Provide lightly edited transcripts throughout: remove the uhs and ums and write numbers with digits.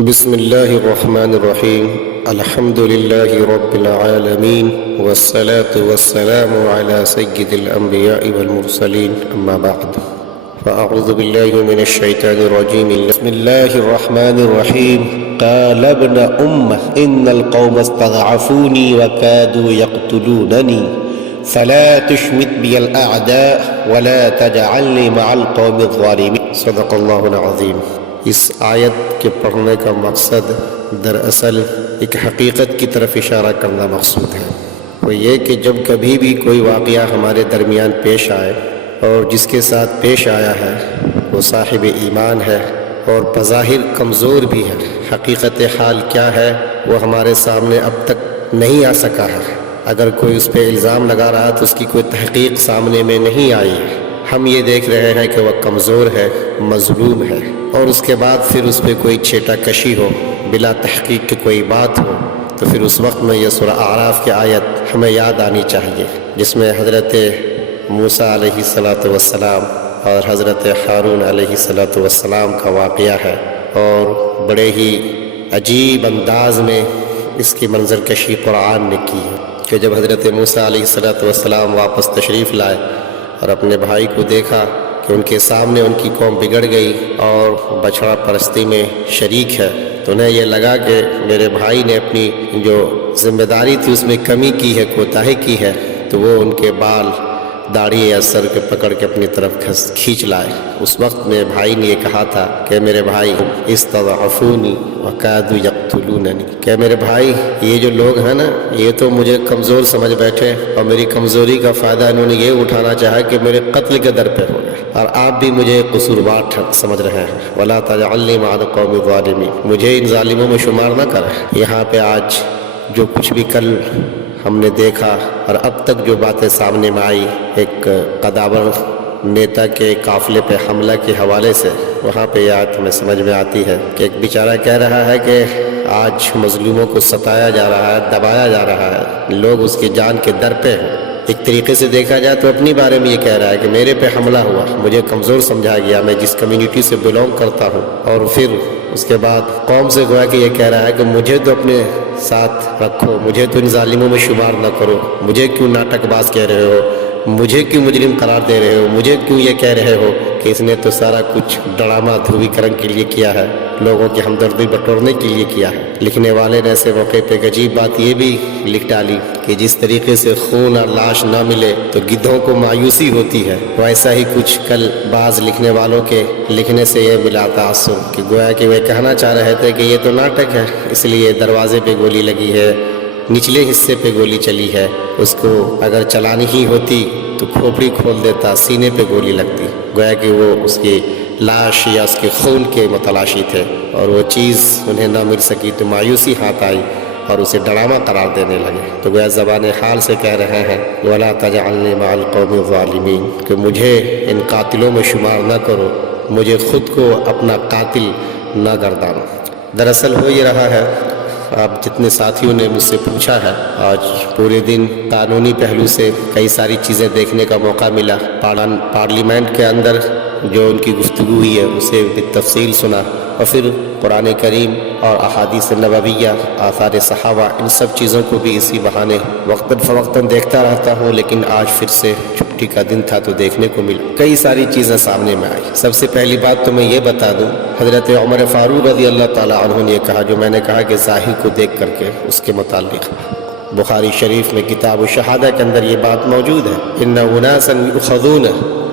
بسم الله الرحمن الرحيم الحمد لله رب العالمين والصلاة والسلام على سيد الأنبياء والمرسلين أما بعد فأعوذ بالله من الشيطان الرجيم بسم الله الرحمن الرحيم قال ابن إن القوم استضعفوني وكادوا يقتلونني فلا تشمت بي الأعداء ولا تجعلني مع القوم الظالمين صدق الله العظيم۔ اس آیت کے پڑھنے کا مقصد دراصل ایک حقیقت کی طرف اشارہ کرنا مقصود ہے، وہ یہ کہ جب کبھی بھی کوئی واقعہ ہمارے درمیان پیش آئے اور جس کے ساتھ پیش آیا ہے وہ صاحب ایمان ہے اور بظاہر کمزور بھی ہے، حقیقت حال کیا ہے وہ ہمارے سامنے اب تک نہیں آ سکا ہے، اگر کوئی اس پہ الزام لگا رہا تو اس کی کوئی تحقیق سامنے میں نہیں آئی ہے، ہم یہ دیکھ رہے ہیں کہ وہ کمزور ہے، مظلوم ہے، اور اس کے بعد پھر اس پہ کوئی چھیٹا کشی ہو، بلا تحقیق کی کوئی بات ہو، تو پھر اس وقت میں یہ سورہ اعراف کی آیت ہمیں یاد آنی چاہیے، جس میں حضرت موسیٰ علیہ السلام اور حضرت ہارون علیہ السلام کا واقعہ ہے، اور بڑے ہی عجیب انداز میں اس کی منظر کشی قرآن نے کی ہے کہ جب حضرت موسیٰ علیہ السلام واپس تشریف لائے اور اپنے بھائی کو دیکھا کہ ان کے سامنے ان کی قوم بگڑ گئی اور بچھڑا پرستی میں شریک ہے، تو انہیں یہ لگا کہ میرے بھائی نے اپنی جو ذمہ داری تھی اس میں کمی کی ہے، کوتاہی کی ہے، تو وہ ان کے بال داڑھی یا سر کے پکڑ کے اپنی طرف کھینچ لائے۔ اس وقت میں بھائی نے یہ کہا تھا کہ میرے بھائی استضعفونی وکادوا یقتلوننی، کہ میرے بھائی یہ جو لوگ ہیں نا یہ تو مجھے کمزور سمجھ بیٹھے اور میری کمزوری کا فائدہ انہوں نے یہ اٹھانا چاہا کہ میرے قتل کے در پہ ہو گئے، اور آپ بھی مجھے قصوروار سمجھ رہے ہیں، ولا تجعلنی مع القوم الظالمین، مجھے ان ظالموں میں شمار نہ کریں۔ یہاں پہ آج جو کچھ بھی کل ہم نے دیکھا اور اب تک جو باتیں سامنے میں آئی، ایک قداور نیتا کے قافلے پہ حملہ کے حوالے سے، وہاں پہ یہ آیت ہمیں سمجھ میں آتی ہے کہ ایک بیچارہ کہہ رہا ہے کہ آج مظلوموں کو ستایا جا رہا ہے، دبایا جا رہا ہے، لوگ اس کی جان کے در پہ ہیں۔ ایک طریقے سے دیکھا جائے تو اپنی بارے میں یہ کہہ رہا ہے کہ میرے پہ حملہ ہوا، مجھے کمزور سمجھا گیا، میں جس کمیونٹی سے بلونگ کرتا ہوں، اور پھر اس کے بعد قوم سے گویا کہ یہ کہہ رہا ہے کہ مجھے تو اپنے ساتھ رکھو، مجھے تو ان ظالموں میں شمار نہ کرو، مجھے کیوں ناٹک باز کہہ رہے ہو، مجھے کیوں مجرم قرار دے رہے ہو، مجھے کیوں یہ کہہ رہے ہو کہ اس نے تو سارا کچھ ڈرامہ دھوبی کرن کے لیے کیا ہے، لوگوں کی ہمدردی بٹورنے کے لیے کیا ہے۔ لکھنے والے نے ایسے موقع پہ ایک عجیب بات یہ بھی لکھ ڈالی کہ جس طریقے سے خون اور لاش نہ ملے تو گدھوں کو مایوسی ہوتی ہے، ویسا ہی کچھ کل بعض لکھنے والوں کے لکھنے سے یہ ملا تاثر کہ گویا کہ وہ کہنا چاہ رہے تھے کہ یہ تو ناٹک ہے، اس لیے دروازے پہ گولی لگی ہے، نچلے حصے پہ گولی چلی ہے، اس کو اگر چلانی ہی ہوتی تو کھوپڑی کھول دیتا، سینے پہ گولی لگتی، گویا کہ وہ اس کی لاش یا اس کے خون کے متلاشی تھے، اور وہ چیز انہیں نہ مل سکی تو مایوسی ہاتھ آئی اور اسے ڈرامہ قرار دینے لگے، تو گویا زبان حال سے کہہ رہے ہیں وَلَا تَجْعَلْنِي مَعَ الْقَوْمِ الظَّالِمِينَ، کہ مجھے ان قاتلوں میں شمار نہ کرو، مجھے خود کو اپنا قاتل نہ گردانو۔ دراصل ہو یہ رہا ہے، آپ جتنے ساتھیوں نے مجھ سے پوچھا ہے، آج پورے دن قانونی پہلو سے کئی ساری چیزیں دیکھنے کا موقع ملا، پارلیمنٹ کے اندر جو ان کی گفتگو ہوئی ہے اسے بالتفصیل سنا، اور پھر قرآن کریم اور احادیث نبویہ، آثار صحابہ، ان سب چیزوں کو بھی اسی بہانے وقتاً فوقتاً دیکھتا رہتا ہوں، لیکن آج پھر سے چھٹی کا دن تھا تو دیکھنے کو ملا، کئی ساری چیزیں سامنے میں آئی۔ سب سے پہلی بات تو میں یہ بتا دوں، حضرت عمر فاروق رضی اللہ تعالیٰ عنہ نے یہ کہا جو میں نے کہا کہ ظاہر کو دیکھ کر کے اس کے متعلق بخاری شریف میں کتاب الشہادہ کے اندر یہ بات موجود ہے، ان اناسا یؤخذون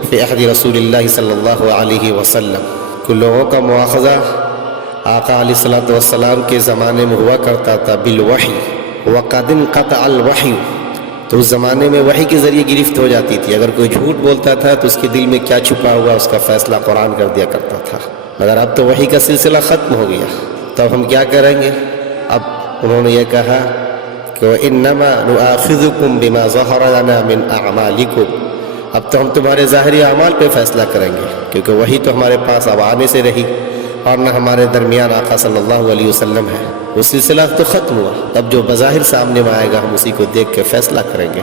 فی عہد رسول اللہ صلی اللہ علیہ وسلم، کہ لوگوں کا مواخذہ آقا علیہ السلام کے زمانے میں ہوا کرتا تھا بالوحی، وقد انقطع الوحی، تو اس زمانے میں وحی کے ذریعے گرفت ہو جاتی تھی، اگر کوئی جھوٹ بولتا تھا تو اس کے دل میں کیا چھپا ہوا اس کا فیصلہ قرآن کر دیا کرتا تھا، مگر اب تو وحی کا سلسلہ ختم ہو گیا، تو اب ہم کیا کریں گے؟ اب انہوں نے یہ کہا کہ وَإِنَّمَا نُؤَاخِذُكُمْ بِمَا ظَهَرَ لَنَا مِنْ أَعْمَالِكُمْ، اب تو ہم تمہارے ظاہری اعمال پہ فیصلہ کریں گے، کیونکہ وہی تو ہمارے پاس اب آنے سے رہی اور نہ ہمارے درمیان آقا صلی اللہ علیہ وسلم ہے، وہ سلسلہ تو ختم ہوا، اب جو بظاہر سامنے میں آئے گا ہم اسی کو دیکھ کے فیصلہ کریں گے۔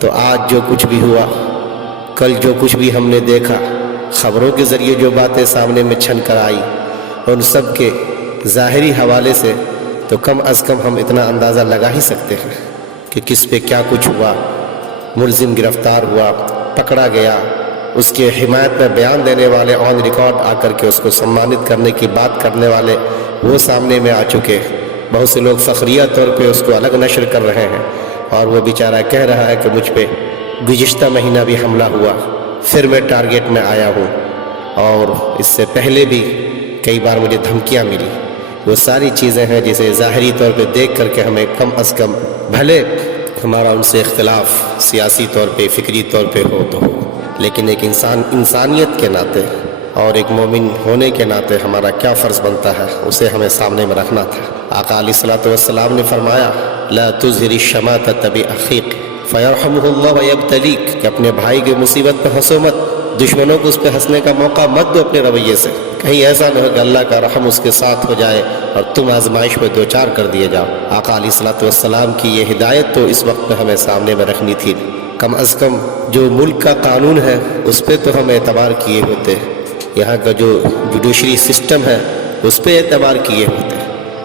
تو آج جو کچھ بھی ہوا، کل جو کچھ بھی ہم نے دیکھا، خبروں کے ذریعے جو باتیں سامنے میں چھن کر آئی، ان سب کے ظاہری حوالے سے تو کم از کم ہم اتنا اندازہ لگا ہی سکتے ہیں کہ کس پہ کیا کچھ ہوا۔ ملزم گرفتار ہوا، پکڑا گیا، اس کے حمایت میں بیان دینے والے آن ریکارڈ آ کر کے اس کو سمانت کرنے کی بات کرنے والے وہ سامنے میں آ چکے۔ بہت سے لوگ فخریہ طور پہ اس کو الگ نشر کر رہے ہیں، اور وہ بیچارہ کہہ رہا ہے کہ مجھ پہ گزشتہ مہینہ بھی حملہ ہوا، پھر میں ٹارگیٹ میں آیا ہوں، اور اس سے پہلے بھی کئی بار مجھے دھمکیاں ملی۔ وہ ساری چیزیں ہیں جسے ظاہری طور پہ دیکھ کر کے ہمیں کم از کم، بھلے ہمارا ان سے اختلاف سیاسی طور پہ فکری طور پہ ہو تو ہو، لیکن ایک انسانیت کے ناطے اور ایک مومن ہونے کے ناطے ہمارا کیا فرض بنتا ہے اسے ہمیں سامنے میں رکھنا تھا۔ آقا علیہ الصلوۃ والسلام نے فرمایا لا تظہر الشماتۃ بأخیک فیرحمہ اللہ ویبتلیک، کہ اپنے بھائی کی مصیبت پہ ہنسو مت، دشمنوں کو اس پہ ہنسنے کا موقع مت دو اپنے رویے سے، کہیں ایسا نہ ہو کہ اللہ کا رحم اس کے ساتھ ہو جائے اور تم آزمائش میں دوچار کر دیے جاؤ۔ آقا علیہ الصلوۃ والسلام کی یہ ہدایت تو اس وقت میں ہمیں سامنے میں رکھنی تھی۔ کم از کم جو ملک کا قانون ہے اس پہ تو ہم اعتبار کیے ہوتے، یہاں کا جو جوڈیشری سسٹم ہے اس پہ اعتبار کیے ہوتے۔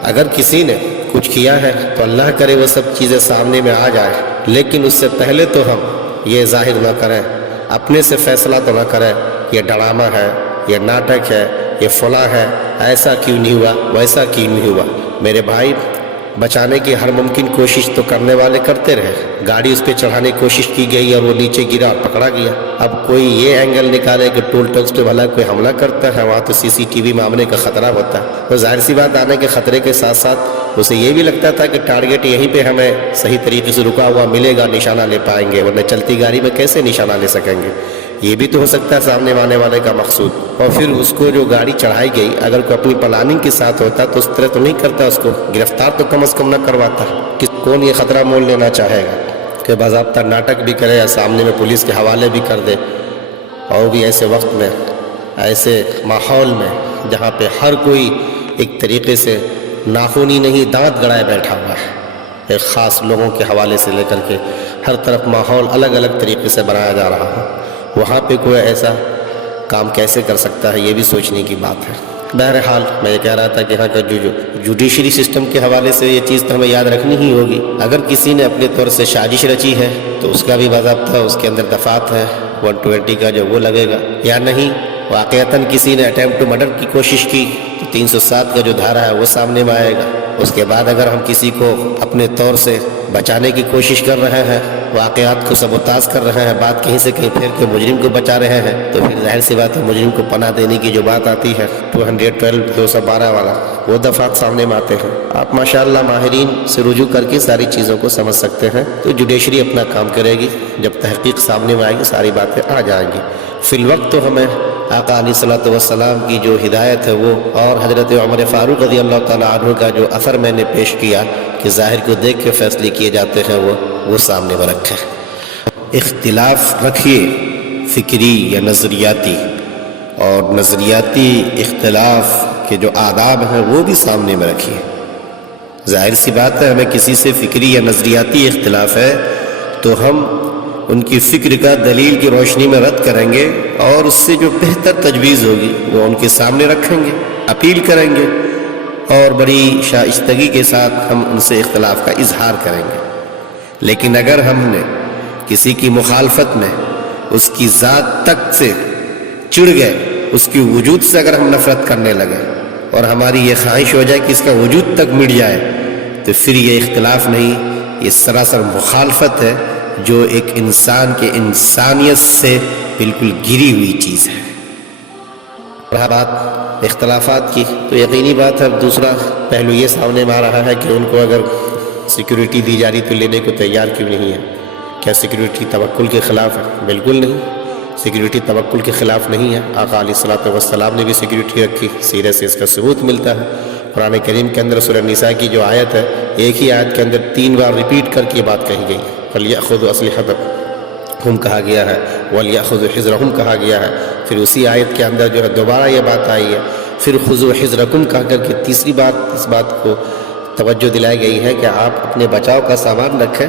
اگر کسی نے کچھ کیا ہے تو اللہ کرے وہ سب چیزیں سامنے میں آ جائے، لیکن اس سے پہلے تو ہم یہ ظاہر نہ کریں، اپنے سے فیصلہ تو نہ کریں یہ ڈرامہ ہے، یہ ناٹک ہے، یہ فلاں ہے، ایسا کیوں نہیں ہوا، ویسا کیوں نہیں ہوا۔ میرے بھائی، بچانے کی ہر ممکن کوشش تو کرنے والے کرتے رہے، گاڑی اس پہ چڑھانے کی کوشش کی گئی اور وہ نیچے گرا اور پکڑا گیا۔ اب کوئی یہ اینگل نکالے کہ ٹول ٹیکس پہ بھلا کوئی حملہ کرتا ہے، وہاں تو سی سی ٹی وی میں آنے کا خطرہ ہوتا ہے، تو ظاہر سی بات آنے کے خطرے کے ساتھ ساتھ اسے یہ بھی لگتا تھا کہ ٹارگیٹ یہیں پہ ہمیں صحیح طریقے سے رکا ہوا ملے گا، نشانہ لے پائیں گے، ورنہ چلتی گاڑی میں کیسے نشانہ لے سکیں گے۔ یہ بھی تو ہو سکتا ہے سامنے آنے والے کا مقصود۔ اور پھر اس کو جو گاڑی چڑھائی گئی اگر کوئی اپنی پلاننگ کے ساتھ ہوتا تو اس طرح تو نہیں کرتا، اس کو گرفتار تو کم از کم نہ کرواتا۔ کون یہ خطرہ مول لینا چاہے گا کہ باضابطہ ناٹک بھی کرے یا سامنے میں پولیس کے حوالے بھی کر دے، اور بھی ایسے وقت میں، ایسے ماحول میں جہاں پہ ہر کوئی ایک طریقے سے ناخونی نہیں دانت گڑائے بیٹھا ہوا ہے، ایک خاص لوگوں کے حوالے سے لے کر کے ہر طرف ماحول الگ الگ طریقے سے بنایا جا رہا ہے، وہاں پہ کوئی ایسا کام کیسے کر سکتا ہے، یہ بھی سوچنے کی بات ہے۔ بہرحال میں یہ کہہ رہا تھا کہ یہاں کا جو جوڈیشری سسٹم کے حوالے سے یہ چیز تو ہمیں یاد رکھنی ہی ہوگی۔ اگر کسی نے اپنے طور سے سازش رچی ہے تو اس کا بھی باضابطہ اس کے اندر دفعات ہے 120 کا جو وہ لگے گا، یا نہیں واقعتاً کسی نے اٹیمپٹ ٹو مرڈر کی کوشش کی تو 307 کا جو دھارا ہے وہ سامنے میں آئے گا۔ اس کے بعد اگر ہم کسی کو اپنے طور سے بچانے کی کوشش کر رہے ہیں، واقعات کو سبوتاژ کر رہے ہیں، بات کہیں سے کہیں پھر کے مجرم کو بچا رہے ہیں، تو پھر ظاہر سی بات ہے مجرم کو پناہ دینے کی جو بات آتی ہے 212 والا، وہ دفعات سامنے میں آتے ہیں۔ آپ ماشاءاللہ ماہرین سے رجوع کر کے ساری چیزوں کو سمجھ سکتے ہیں، تو جوڈیشری اپنا کام کرے گی، جب تحقیق سامنے میں آئے گی ساری باتیں آ جائیں گی۔ فی الوقت تو ہمیں آقا علیہ الصلوۃ والسلام کی جو ہدایت ہے وہ، اور حضرت عمر فاروق رضی اللہ تعالیٰ عنہ کا جو اثر میں نے پیش کیا کہ ظاہر کو دیکھ کے فیصلے کیے جاتے ہیں، وہ سامنے میں رکھیں۔ اختلاف رکھیے فکری یا نظریاتی، اور نظریاتی اختلاف کے جو آداب ہیں وہ بھی سامنے میں رکھیے۔ ظاہر سی بات ہے ہمیں کسی سے فکری یا نظریاتی اختلاف ہے تو ہم ان کی فکر کا دلیل کی روشنی میں رد کریں گے، اور اس سے جو بہتر تجویز ہوگی وہ ان کے سامنے رکھیں گے، اپیل کریں گے، اور بڑی شائستگی کے ساتھ ہم ان سے اختلاف کا اظہار کریں گے۔ لیکن اگر ہم نے کسی کی مخالفت میں اس کی ذات تک سے چڑ گئے، اس کی وجود سے اگر ہم نفرت کرنے لگے اور ہماری یہ خواہش ہو جائے کہ اس کا وجود تک مٹ جائے، تو پھر یہ اختلاف نہیں، یہ سراسر مخالفت ہے جو ایک انسان کے انسانیت سے بالکل گری ہوئی چیز ہے۔ رہا بات اختلافات کی، تو یقینی بات ہے دوسرا پہلو یہ سامنے میں آ رہا ہے کہ ان کو اگر سیکیورٹی دی جا رہی تو لینے کو تیار کیوں نہیں ہے؟ کیا سیکیورٹی توکل کے خلاف ہے؟ بالکل نہیں، سیکیورٹی توکل کے خلاف نہیں ہے۔ آقا علیہ الصلوۃ والسلام نے بھی سیکیورٹی رکھی، سیرت سے اس کا ثبوت ملتا ہے۔ قرآن کریم کے اندر سورہ نساء کی جو آیت ہے، ایک ہی آیت کے اندر 3 بار ریپیٹ کر کے یہ بات کہی گئی، فَلْيَأْخُذُوا أَسْلِحَتَهُمْ کہا گیا ہے، وَلْيَأْخُذُوا حِذْرَهُمْ کہا گیا ہے، پھر اسی آیت کے اندر جو ہے دوبارہ یہ بات آئی ہے، پھر خُذُوا حِذْرَكُمْ کہا کر کے تیسری بار اس بات کو توجہ دلائی گئی ہے کہ آپ اپنے بچاؤ کا سامان رکھیں۔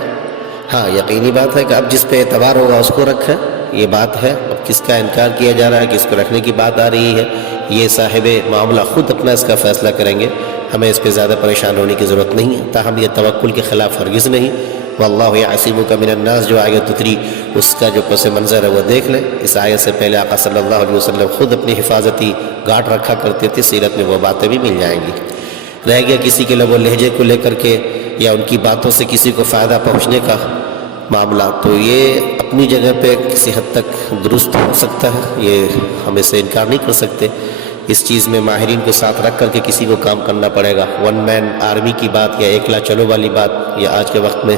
ہاں یقینی بات ہے کہ اب جس پہ اعتبار ہوگا اس کو رکھیں، یہ بات ہے۔ اب کس کا انکار کیا جا رہا ہے، کس کو رکھنے کی بات آ رہی ہے، یہ صاحب معاملہ خود اپنا اس کا فیصلہ کریں گے۔ ہمیں اس پہ زیادہ پریشان ہونے کی ضرورت نہیں ہے، تاہم یہ توکل کے خلاف ہرگز نہیں۔ واللہ یعصمک من الناس جو آیت اتری، اس کا جو پس منظر ہے وہ دیکھ لیں۔ اس آیت سے پہلے آقا صلی اللہ علیہ وسلم خود اپنی حفاظتی گارڈ رکھا کرتے تھے، سیرت میں وہ باتیں بھی مل جائیں گی۔ رہ گیا کسی کے لب و لہجے کو لے کر کے یا ان کی باتوں سے کسی کو فائدہ پہنچنے کا معاملہ، تو یہ اپنی جگہ پہ کسی حد تک درست ہو سکتا ہے، یہ ہم اس سے انکار نہیں کر سکتے۔ اس چیز میں ماہرین کو ساتھ رکھ کر کے کسی کو کام کرنا پڑے گا۔ ون مین آرمی کی بات یا ایکلا چلو والی بات یہ آج کے وقت میں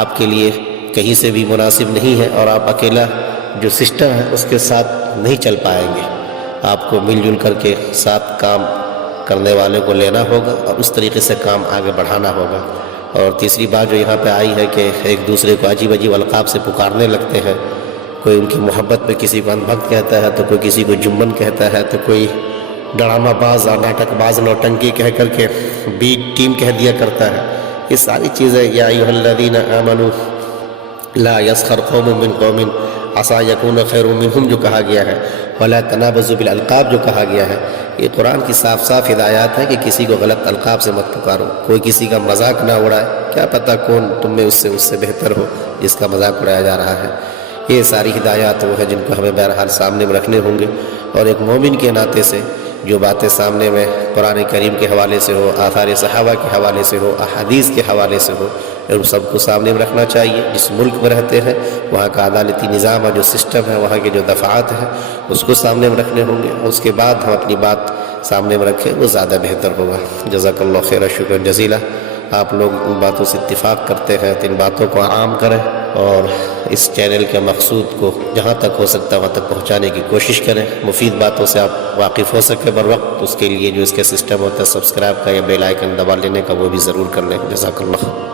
آپ کے لیے کہیں سے بھی مناسب نہیں ہے، اور آپ اکیلا جو سسٹم ہے اس کے ساتھ نہیں چل پائیں گے۔ آپ کو مل جل کر کے ساتھ کام کرنے والے کو لینا ہوگا اور اس طریقے سے کام آگے بڑھانا ہوگا۔ اور تیسری بات جو یہاں پہ آئی ہے کہ ایک دوسرے کو عجیب عجیب القاب سے پکارنے لگتے ہیں، کوئی ان کی محبت پہ کسی کو انبھکت کہتا ہے، تو کوئی کسی کو جمن کہتا ہے، تو کوئی ڈرامہ باز اور ناٹک باز نوٹنکی کہہ کر کے بی ٹیم کہہ دیا کرتا ہے۔ یہ ساری چیزیں یا ایھا الذین آمنوا لا یسخر قوم من قوم عسیٰ یکون خیر منہم جو کہا گیا ہے، ولا تنابزوا بالالقاب جو کہا گیا ہے، یہ قرآن کی صاف صاف ہدایات ہے کہ کسی کو غلط القاب سے مت پکارو، کوئی کسی کا مذاق نہ اڑائے، کیا پتہ کون تم میں اس سے بہتر ہو جس کا مذاق اڑایا جا رہا ہے۔ یہ ساری ہدایات وہ ہیں جن کو ہمیں بہرحال سامنے میں رکھنے ہوں گے، اور ایک مومن کے ناطے سے جو باتیں سامنے میں قرآن کریم کے حوالے سے ہو، آثار صحابہ کے حوالے سے ہو، احادیث کے حوالے سے ہو، ان سب کو سامنے میں رکھنا چاہیے۔ جس ملک میں رہتے ہیں وہاں کا عدالتی نظام اور جو سسٹم ہے، وہاں کے جو دفعات ہیں، اس کو سامنے میں رکھنے ہوں گے، اس کے بعد ہم اپنی بات سامنے میں رکھیں، وہ زیادہ بہتر ہوگا۔ جزاک اللہ خیر، شکر جزیلا۔ آپ لوگ ان باتوں سے اتفاق کرتے ہیں تو ان باتوں کو عام کریں، اور اس چینل کے مقصود کو جہاں تک ہو سکتا ہے وہاں تک پہنچانے کی کوشش کریں۔ مفید باتوں سے آپ واقف ہو سکے بر وقت، اس کے لیے جو اس کا سسٹم ہوتا ہے سبسکرائب کا یا بیل آئیکن دبا لینے کا، وہ بھی ضرور کر لیں۔ جزاک اللہ۔